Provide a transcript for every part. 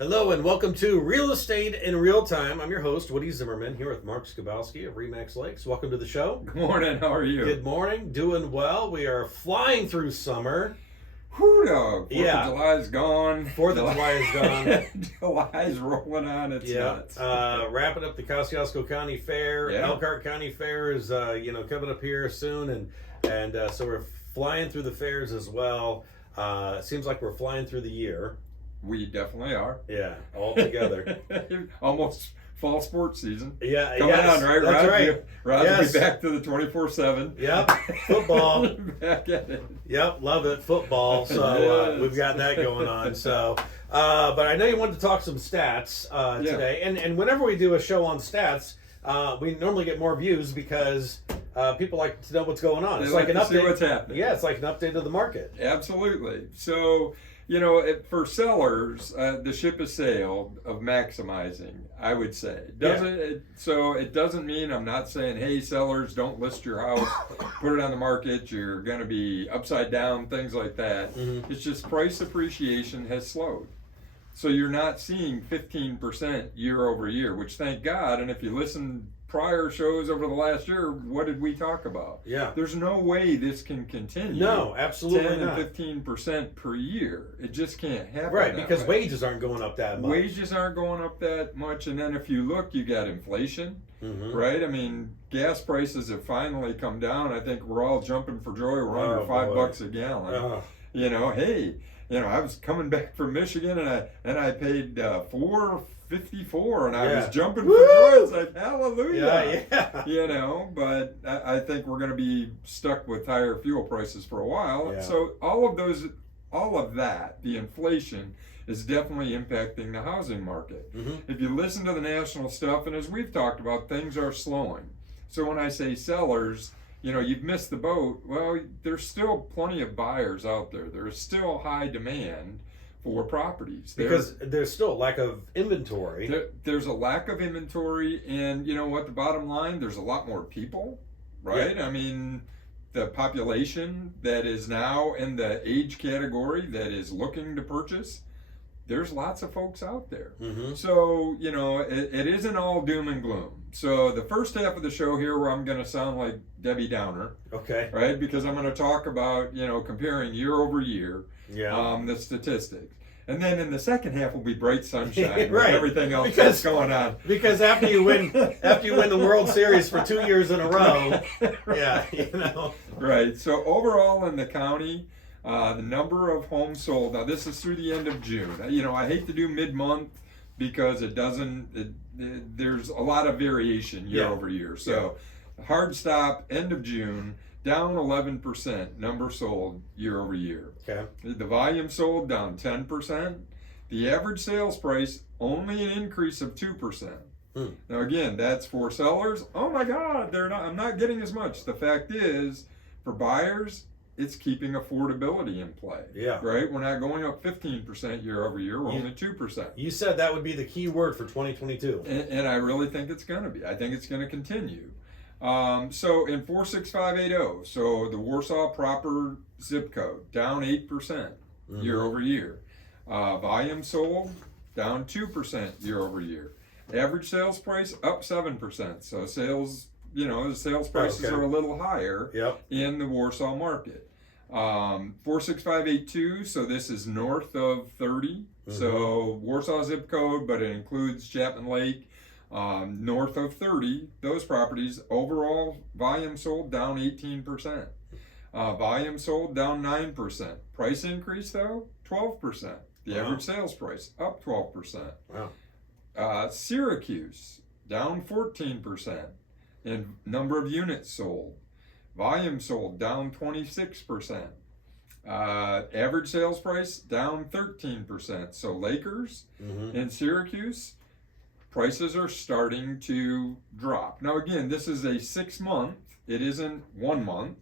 Hello and welcome to Real Estate in Real Time. I'm your host, Woody Zimmerman, here with Mark Skabowski of Remax Lakes. Welcome to the show. Good morning, how are you? Good morning, doing well. We are flying through summer. Whew, dog. 4th Yeah. of July is gone. 4th of July is gone. July's rolling on, it's nuts. Wrapping up the Kosciusko County Fair. Yeah. Elkhart County Fair is coming up here soon, and so we're flying through the fairs as well. It seems like we're flying through the year. We definitely are. Yeah, all together. Almost fall sports season. Yeah, Coming yes, on, right? That's right. Rather Yes. be back to the 24/7. Yep, football. Back at it. Yep, love it, football. So Yes. we've got that going on. So, but I know you wanted to talk some stats today, and whenever we do a show on stats, we normally get more views because people like to know what's going on. They It's like like an to update. see what's happening. Yeah, it's like an update of the market. Absolutely. So, for sellers, the ship has sailed of maximizing, I would say. It doesn't mean I'm not saying, hey, sellers, don't list your house, put it on the market, you're going to be upside down, things like that. Mm-hmm. It's just price appreciation has slowed. So you're not seeing 15% year over year, which thank God. And if you listen prior shows over the last year, what did we talk about? Yeah. There's no way this can continue. No, absolutely 10 not. and 15% per year. It just can't happen. Right, that because way. wages aren't going up that much. Wages aren't going up that much, and then if you look, you got inflation, Mhm. right? I mean, gas prices have finally come down. I think we're all jumping for joy. We're under $5 a gallon. Oh. I was coming back from Michigan, and I paid $4.54, and I was jumping for Woo! joy. It's like hallelujah. Yeah. But I think we're going to be stuck with higher fuel prices for a while. Yeah. So all of that, the inflation is definitely impacting the housing market. Mm-hmm. If you listen to the national stuff, and as we've talked about, things are slowing. So when I say sellers, you've missed the boat. Well, there's still plenty of buyers out there. There's still high demand for properties. Because there's still a lack of inventory. There's a lack of inventory, and you know what? The bottom line, there's a lot more people, right? Yeah. I mean, the population that is now in the age category that is looking to purchase, there's lots of folks out there. Mm-hmm. So, it isn't all doom and gloom. So the first half of the show here, where I'm going to sound like Debbie Downer, Okay. right? Because I'm going to talk about, comparing year over year, Yeah. the statistics. And then in the second half will be bright sunshine with Right. everything else Because- that's going on. Because after you win the World Series for 2 years in a row, yeah. Right. So overall in the county, the number of homes sold. Now this is through the end of June. I hate to do mid-month because there's a lot of variation year over year. So hard stop end of June, down 11% number sold year over year. Okay. The volume sold down 10%. The average sales price only an increase of 2%. Now again, that's for sellers. Oh my God, I'm not getting as much. The fact is, for buyers, it's keeping affordability in play. Yeah. Right? We're not going up 15% year over year. We're only 2%. You said that would be the key word for 2022. And I really think it's going to be. I think it's going to continue. So in 46580, so the Warsaw proper zip code, down 8% year over year. Volume sold, down 2% year over year. Average sales price, up 7%. So sales, the sales prices are a little higher in the Warsaw market. 46582, so this is north of 30. So Warsaw zip code, but it includes Chapman Lake. North of 30, those properties, overall volume sold down 18%. Volume sold down 9%. Price increase though, 12%. The average sales price up 12%. Wow. Syracuse down 14% in number of units sold. Volume sold down 26%. Average sales price down 13%. So Lakers and Syracuse, prices are starting to drop. Now again, this is a 6 month, it isn't 1 month,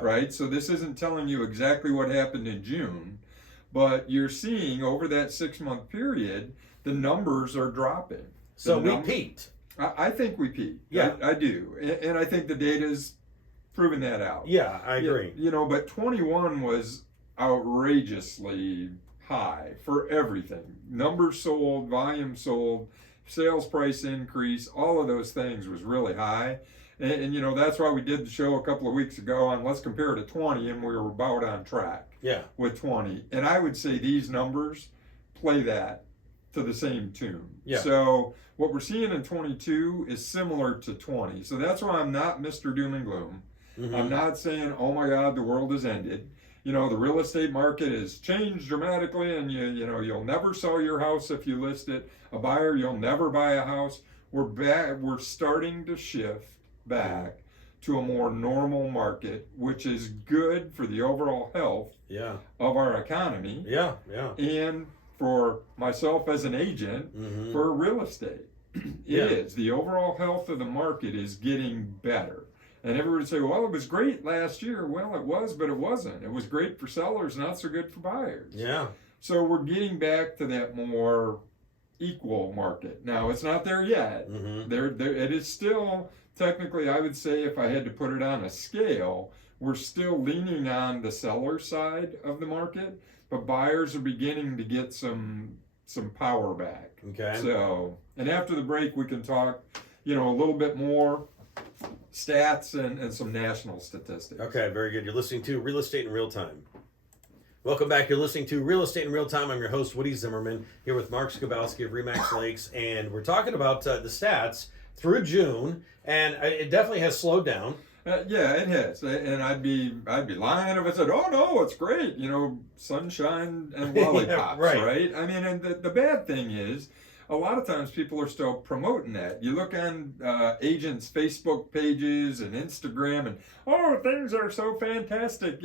right? So this isn't telling you exactly what happened in June, but you're seeing over that 6 month period, the numbers are dropping. So we peaked. I think we peaked. Yeah. I do. And I think the data's proven that out. Yeah, I agree. But 21 was outrageously high for everything. Numbers sold, volume sold, sales price increase, all of those things was really high. And that's why we did the show a couple of weeks ago on let's compare to 20, and we were about on track with 20. And I would say these numbers play that to the same tune. Yeah. So what we're seeing in 22 is similar to 20. So that's why I'm not Mr. Doom and Gloom. Mm-hmm. I'm not saying, oh my God, the world has ended. The real estate market has changed dramatically, and you'll never sell your house if you list it. A buyer, you'll never buy a house. We're starting to shift back to a more normal market, which is good for the overall health of our economy. And for myself as an agent for real estate. It is. The overall health of the market is getting better. And everyone would say, well, it was great last year. Well, it was, but it wasn't. It was great for sellers, not so good for buyers. Yeah. So we're getting back to that more equal market. Now, it's not there yet. It is still, technically, I would say, if I had to put it on a scale, we're still leaning on the seller side of the market, but buyers are beginning to get some power back. Okay. So, and after the break, we can talk, a little bit more stats and some national statistics. Okay, very good. You're listening to Real Estate in Real Time. Welcome back. You're listening to Real Estate in Real Time. I'm your host, Woody Zimmerman, here with Mark Skabowski of Remax Lakes, and we're talking about the stats through June, and it definitely has slowed down. Yeah, it has, and I'd be lying if I said, "Oh no, it's great." Sunshine and lollipops, right? I mean, and the bad thing is, a lot of times people are still promoting that. You look on agents' Facebook pages and Instagram, and things are so fantastic,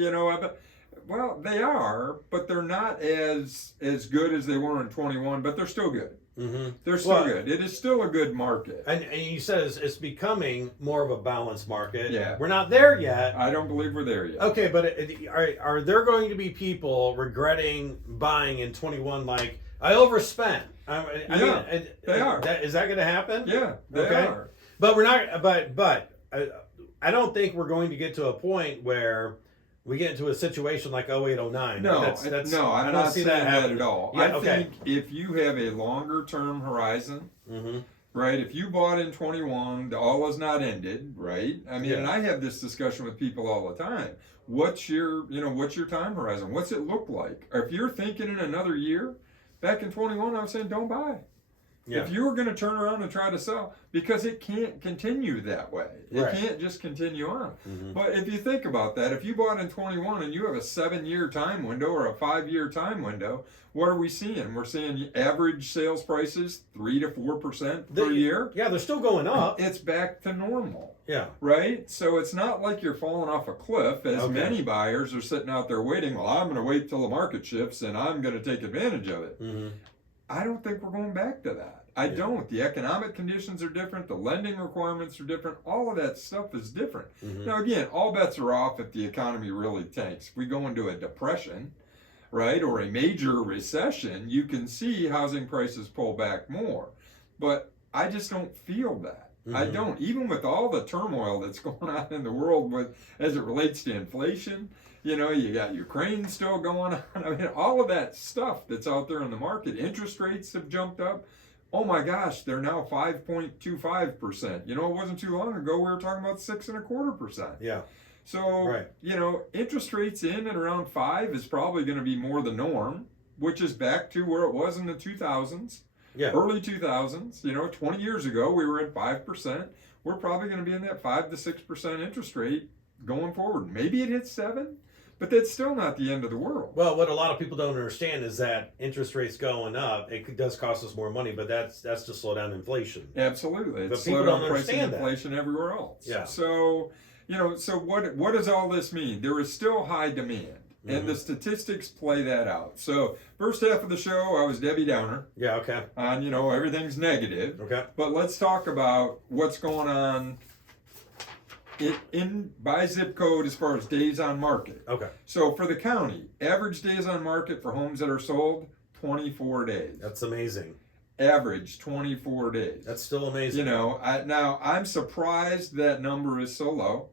well, they are, but they're not as good as they were in 21, but they're still good. They're still good. It is still a good market. And you said it's becoming more of a balanced market. Yeah. We're not there yet. I don't believe we're there yet. Okay, but are there going to be people regretting buying in 21 like, I overspent? They are. Is that going to happen? Yeah, they are. But we're not. But I don't think we're going to get to a point where we get into a situation like 08, 09. No, I'm not saying that at all. Yeah, I think if you have a longer term horizon, right? If you bought in 21, all is not ended, right? I mean, and I have this discussion with people all the time. What's your time horizon? What's it look like? Or if you're thinking in another year, back in 21, I was saying don't buy. Yeah. If you were going to turn around and try to sell, because it can't continue that way. It can't just continue on. But if you think about that, if you bought in 21 and you have a 7-year time window or a 5-year time window, what are we seeing? We're seeing average sales prices 3 to 4% per year. Yeah, they're still going up. It's back to normal. Yeah. Right? So it's not like you're falling off a cliff, as many buyers are sitting out there waiting, well, I'm going to wait till the market shifts and I'm going to take advantage of it. I don't think we're going back to that. I don't. The economic conditions are different. The lending requirements are different. All of that stuff is different. Now, again, all bets are off if the economy really tanks. If we go into a depression, right, or a major recession, you can see housing prices pull back more. But I just don't feel that. I don't. Even with all the turmoil that's going on in the world as it relates to inflation, you got Ukraine still going on. I mean, all of that stuff that's out there in the market. Interest rates have jumped up. Oh my gosh, they're now 5.25%. It wasn't too long ago we were talking about 6.25%. Yeah. So, interest rates in and around 5 is probably going to be more the norm, which is back to where it was in the 2000s. Yeah. Early 2000s, 20 years ago we were at 5%. We're probably going to be in that 5 to 6% interest rate going forward. Maybe it hits 7. But that's still not the end of the world. Well, what a lot of people don't understand is that interest rates going up, it does cost us more money, but that's to slow down inflation. Absolutely. But it's people slow don't down price and understand inflation everywhere else. Yeah. So, so what does all this mean? There is still high demand. And the statistics play that out. So, first half of the show, I was Debbie Downer. Yeah, okay. On, everything's negative. Okay. But let's talk about what's going on by zip code as far as days on market. Okay. So for the county, average days on market for homes that are sold, 24 days. That's amazing. Average 24 days. That's still amazing. Now I'm surprised that number is so low.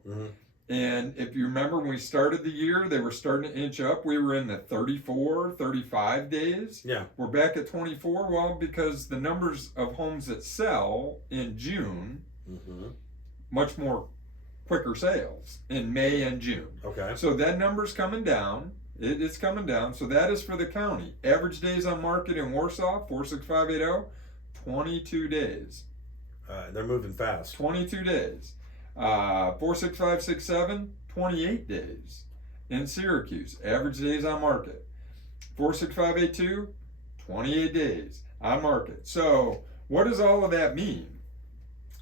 And if you remember when we started the year, they were starting to inch up. We were in the 34, 35 days. Yeah. We're back at 24. Well, because the numbers of homes that sell in June, much more quicker sales in May and June. Okay. So that number's coming down. It's coming down. So that is for the county. Average days on market in Warsaw, 46580, 22 days. They're moving fast. 22 days. 46567, 28 days. In Syracuse, average days on market. 46582, 28 days on market. So what does all of that mean?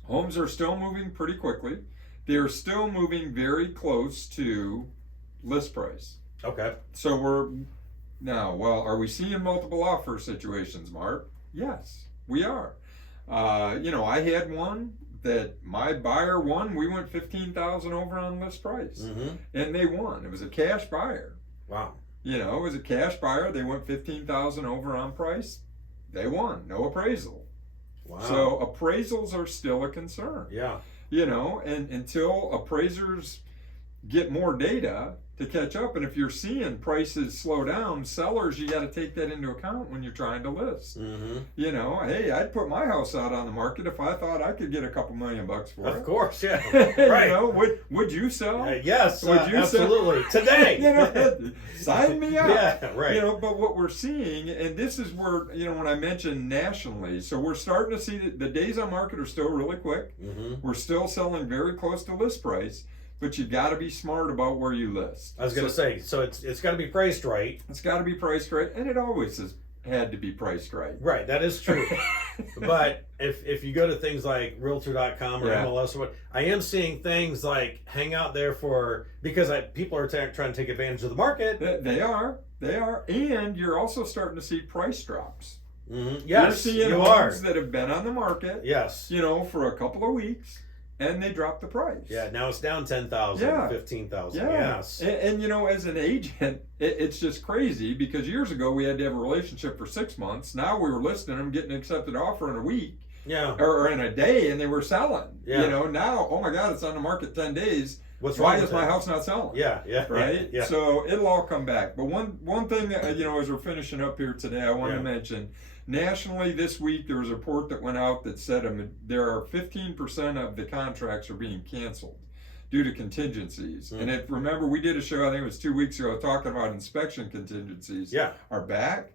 Homes are still moving pretty quickly. They're still moving very close to list price. Okay. So are we seeing multiple offer situations, Mark? Yes, we are. I had one that my buyer won. We went $15,000 over on list price, and they won. It was a cash buyer. Wow. It was a cash buyer. They went $15,000 over on price. They won. No appraisal. Wow. So appraisals are still a concern. Yeah. And until appraisers get more data to catch up, and if you're seeing prices slow down, sellers, you got to take that into account when you're trying to list. Hey, I'd put my house out on the market if I thought I could get a couple $1 million for it. Of course, yeah. Right. Would you sell? Yes, would you absolutely. Sell? Today. Sign me up. Yeah, right. But what we're seeing, and this is where, when I mentioned nationally, so we're starting to see that the days on market are still really quick. We're still selling very close to list price. But you got to be smart about where you list. I was going to say, so it's got to be priced right. It's got to be priced right, and it always has had to be priced right. Right, that is true. But if you go to things like Realtor.com or MLS or what, I am seeing things like hang out there because people are trying to take advantage of the market. They are, and you're also starting to see price drops. Yes, you're seeing homes that have been on the market. Yes, for a couple of weeks. And they dropped the price. Yeah, now it's down 10,000, 15,000. Yeah. Yes. And as an agent, it's just crazy because years ago we had to have a relationship for 6 months. Now we were listing them, getting an accepted offer in a week. Yeah. Or in a day, and they were selling. Yeah. Now, oh my God, it's on the market 10 days. Why is my house not selling? Yeah. Right? Yeah. So it'll all come back. But one thing, as we're finishing up here today, I want to mention. Nationally, this week there was a report that went out that said there are 15% of the contracts are being canceled due to contingencies. And remember, we did a show, I think it was 2 weeks ago, talking about inspection contingencies are back.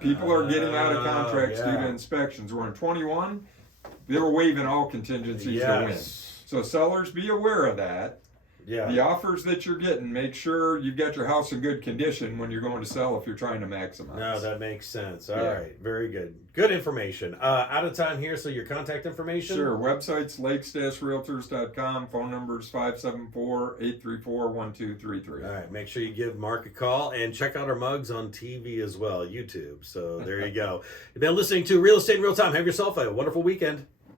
People are getting out of contracts due to inspections. We're in 21. They were waiving all contingencies to win. So sellers, be aware of that. Yeah. The offers that you're getting, make sure you've got your house in good condition when you're going to sell if you're trying to maximize. No, that makes sense. All right. Very good. Good information. Out of time here, so your contact information? Sure. Website's lakes-realtors.com. Phone number's 574-834-1233. All right. Make sure you give Mark a call and check out our mugs on TV as well, YouTube. So there you go. You've been listening to Real Estate in Real Time. Have yourself a wonderful weekend.